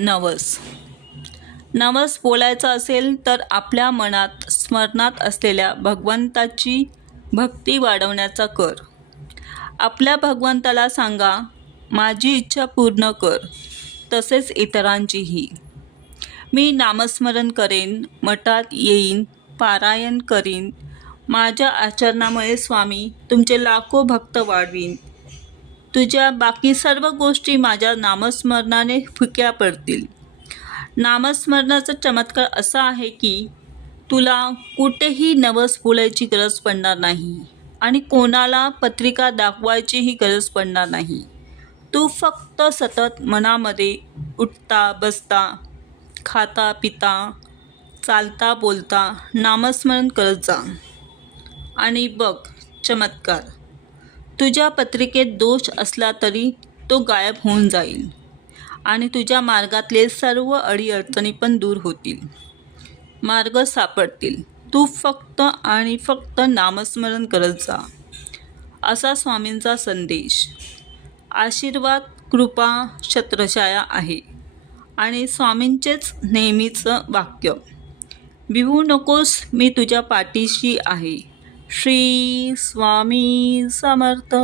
नवस नवस बोलायचा असेल तर आपल्या मनात स्मरणात असलेल्या भगवंताची भक्ती वाढवण्याचा कर. आपल्या भगवंताला सांगा, माझी इच्छा पूर्ण कर, तसेच इतरांचीही. मी नामस्मरण करेन, मठात येईन, पारायण करीन. माझ्या आचरणामुळे स्वामी तुमचे लाखो भक्त वाढवीन. तुझ्या बाकी सर्व गोष्टी माझ्या नामस्मरणाने फिक्या पडतील. नामस्मरणाचा चमत्कार असा आहे की तुला कुठेही नवस बोलायची गरज पडणार नाही आणि कोणाला पत्रिका दाखवायचीही गरज पडणार नाही. तू फक्त सतत मनामध्ये उठता बसता, खाता पिता, चालता बोलता नामस्मरण करत जा आणि बघ चमत्कार. तुझ्या पत्रिकेत दोष असला तरी तो गायब होऊन जाईल आणि तुझ्या मार्गातले सर्व अडीअडचणी पण दूर होतील, मार्ग सापडतील. तू फक्त आणि फक्त नामस्मरण करत जा, असा स्वामींचा संदेश. आशीर्वाद कृपा छत्रछाया आहे आणि स्वामींचेच नेहमीचं वाक्य, भिवू नकोस, मी तुझ्या पाठीशी आहे. श्री स्वामी समर्थ.